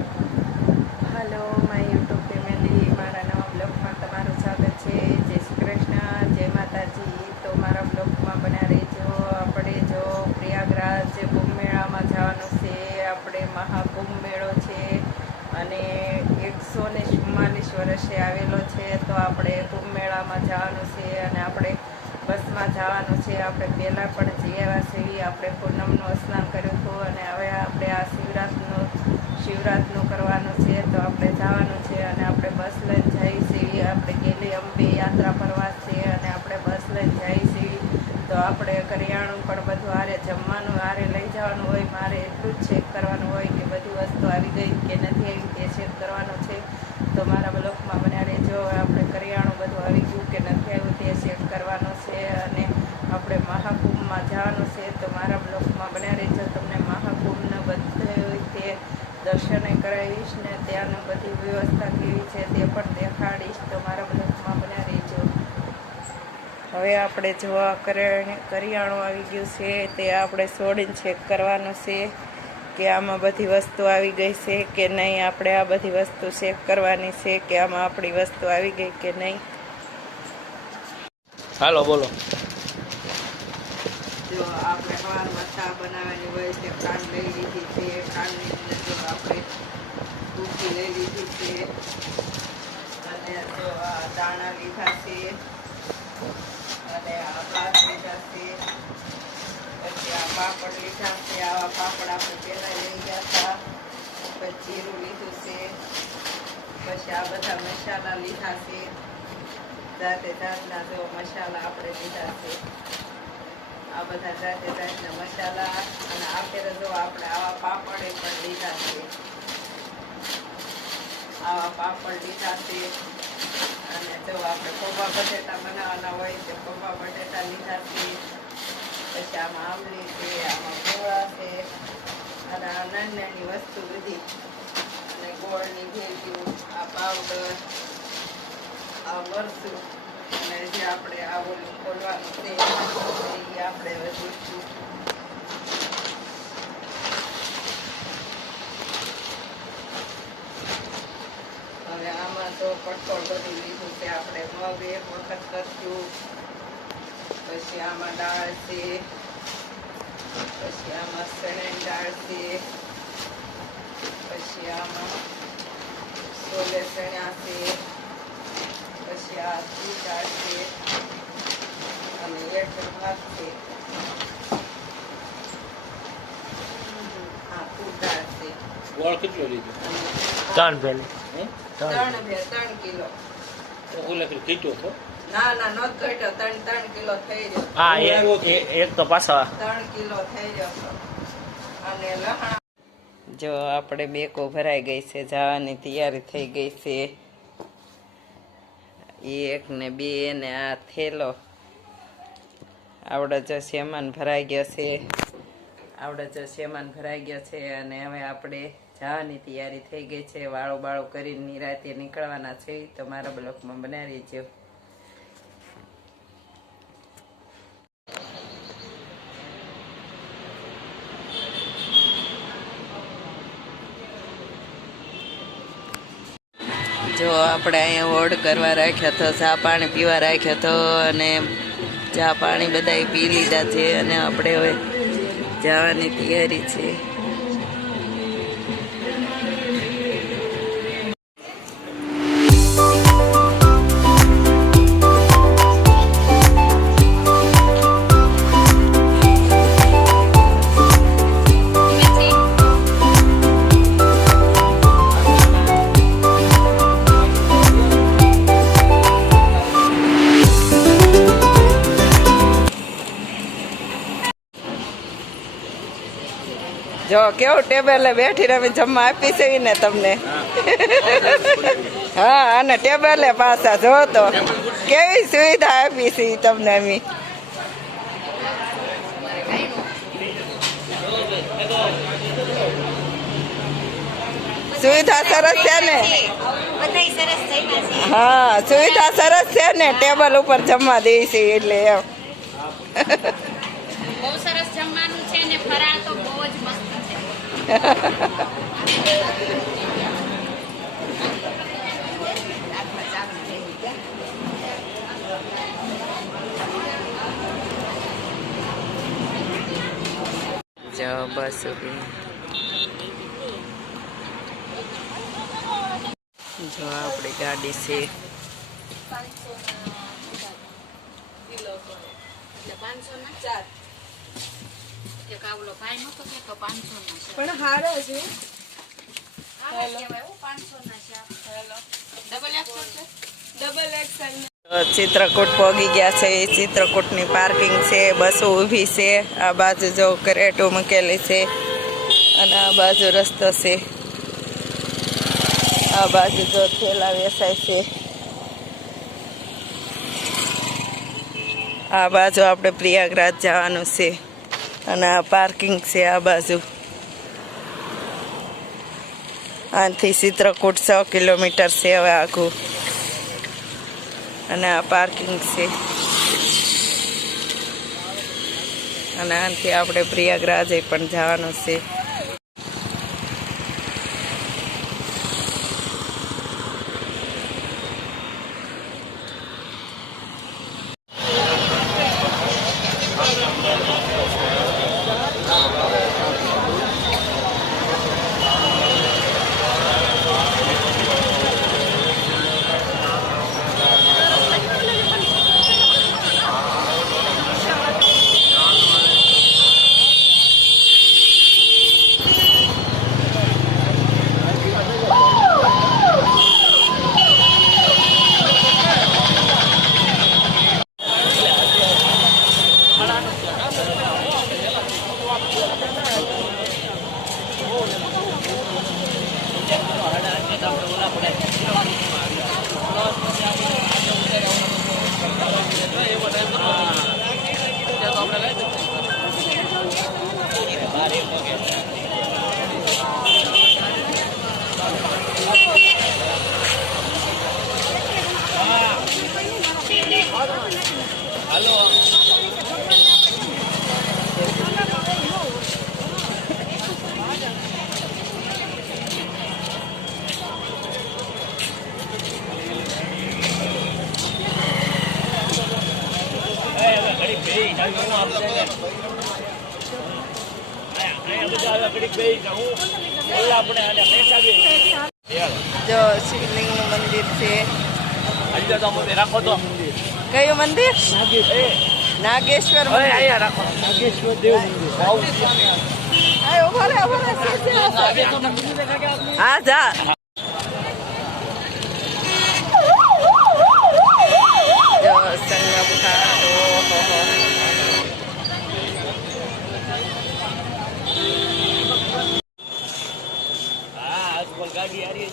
Hello my YouTube family, મારા નવા બ્લોગમાં તમારું સ્વાગત છે. જય શ્રી કૃષ્ણ, જય માતાજી. તો મારા બ્લોગમાં બન્યા રહેજો. આપણે જો પ્રયાગરાજ કુંભ મેળામાં જવાનું છે. આપણે મહાકુંભ મેળો છે અને 144 વર્ષે આવેલો છે. તો આપણે કુંભ મેળામાં જવાનું છે અને આપણે બસમાં જવાનું છે. આપણે પહેલાં પણ જઈ આવ્યા છીએ. આપણે પૂનમનું સ્નાન કર્યું હતું અને હવે આપણે આ શિવરાતનું કરવાનું છે. તો આપણે જવાનું છે અને આપણે બસ લઈને જઈએ છીએ. આપણે ગેલી અંબે યાત્રા ફરવા છે અને આપણે બસ લઈને જઈએ છીએ. તો આપણે કરિયાણું પણ બધું હારે, જમવાનું હારે લઈ જવાનું હોય. મારે એટલું જ ચેક કરવાનું હોય કે બધી વસ્તુ આવી ગઈ કે નથી આવી તે ચેક કરવાનું છે. તો મારા બ્લોગમાં બન્યા રહેજો. આપણે કરિયાણું બધું આવી ગયું કે નથી આવ્યું તે ચેક કરવાનું છે અને આપણે મહાકુંભમાં જવાનું છે. તો મારા બ્લોગમાં બન્યા રહેજો. તમને મહાકુંભના બધું તે દર્શને કરાવીશ ને ત્યાંની બધી વ્યવસ્થા કેવી છે તે પણ દેખાડીશ. તો મારા બ્લોગમાં બન્યા રહેજો. હવે આપણે જોવા કરિયાણું આવી ગયું છે તે આપણે છોડીને ચેક કરવાનું છે કે આમાં બધી વસ્તુ આવી ગઈ છે કે નહીં. આપણે આ બધી વસ્તુ ચેક કરવાની છે કે આમાં આપણી વસ્તુ આવી ગઈ કે નહીં. હાલો બોલો. જો આપણે સવારમાં ચા બનાવવાની હોય તે ખાંડ લઈ લીધી છે. ખાંડની અંદર જો આપણે દૂધી લઈ લીધી છે અને જો આ દાણા લીધા છે અને આ ભાત લીધા છે. પછી આ પાપડ લીધા છે. આવા પાપડ આપણે પહેલાં લઈ ગયા હતા. પછી જીરું લીધું છે. પછી આ બધા મસાલા લીધા છે. જાતે જાતના જો મસાલા આપણે લીધા છે. આ બધા જાતે જાતના મસાલા અને આપણે જો આપણે આવા પાપડ પણ લીધા છે. આવા પાપડ લીધા છે અને જો આપણે પૌવા બટેટા બનાવવાના હોય તે પૌવા બટેટા લીધા છે. પછી આમાં આંબલી છે, આમાં ગોળા છે અને આ નાની નાની વસ્તુ બધી અને ગોળની ભેગું, આ પાવડર, આ મરચું અને જે આપણે આ ઓલું ખોલવાનું છે એ આપણે વધીશું. હવે આમાં તો કઠોળ બધું લીધું છે. આપણે મગ એક વખત કરશું. પછી આમાં દાળ છે. પછી આમાં ચણાની દાળ છે. પછી આમાં છોલે ચણા છે. પછી આ તું દાળ છે અને એક ભાત છે. હા તું દાળ છે. ગોળ કેટલો લીધો? 3 પેલી 3 કિલો. ઓલા કીધો તો ના ના નોત ઘટ્યો. 3 કિલો થઈ ગયો. હા એક તો પાછા 3 કિલો થઈ ગયો. અને લહણા જો આપણે બેકો ભરાઈ ગઈ છે. જવાની તૈયારી થઈ ગઈ છે. 1 ને 2 ને આ થેલો આવડે જો સામાન ભરાઈ ગયો છે. અને હવે આપણે જવાની તૈયારી થઈ ગઈ છે. વાળો બાળો કરીને નિરાતે નીકળવાના છે. તો મારા બ્લોકમાં બનાવી દેજો. જો આપણે અહીંયા હોડ કરવા રાખ્યો હતો, ચા પાણી પીવા રાખ્યો હતો અને ચા પાણી બધા પી લીધા છે અને આપણે હવે જવાની તૈયારી છે. જો કેવું ટેબલે બેઠીને અમે જમવા આપી છે ને તમને. હા અને ટેબલે પાછા જો તો કેવી સુવિધા આપી છે તમને અમે. સુવિધા સરસ છે ને. હા સુવિધા સરસ છે ને. ટેબલ ઉપર જમવા દે છે એટલે એમ. બહુ સરસ જમવાનું છે ને ફરાળ તો બહુ જ મસ્ત છે. જસુબેન જો આપણી ગાડી છે. પણ હારો છે. ચિત્રકૂટ પહોંચી ગયા છે. ચિત્રકૂટની પાર્કિંગ છે. બસો ઊભી છે. આ બાજુ જો કરેટો મૂકેલી છે અને આ બાજુ રસ્તો છે. આ બાજુ જો થેલા વેચાય છે. આ બાજુ આપણે પ્રયાગરાજ જવાનું છે અને આ પાર્કિંગ છે. આ બાજુ આથી ચિત્રકૂટ 6 કિલોમીટર છે હવે આખું અને આ પાર્કિંગ છે અને આનાથી આપણે પ્રયાગરાજે પણ જવાનું છે. જો શિવલિંગનું મંદિર છે. રાખો તો કયું મંદિર? નાગેશ્વર મંદિર. નાગેશ્વર દેવ હા જા. જો સંગમ ઘાટ. ઓહો. ગાડી આ રહી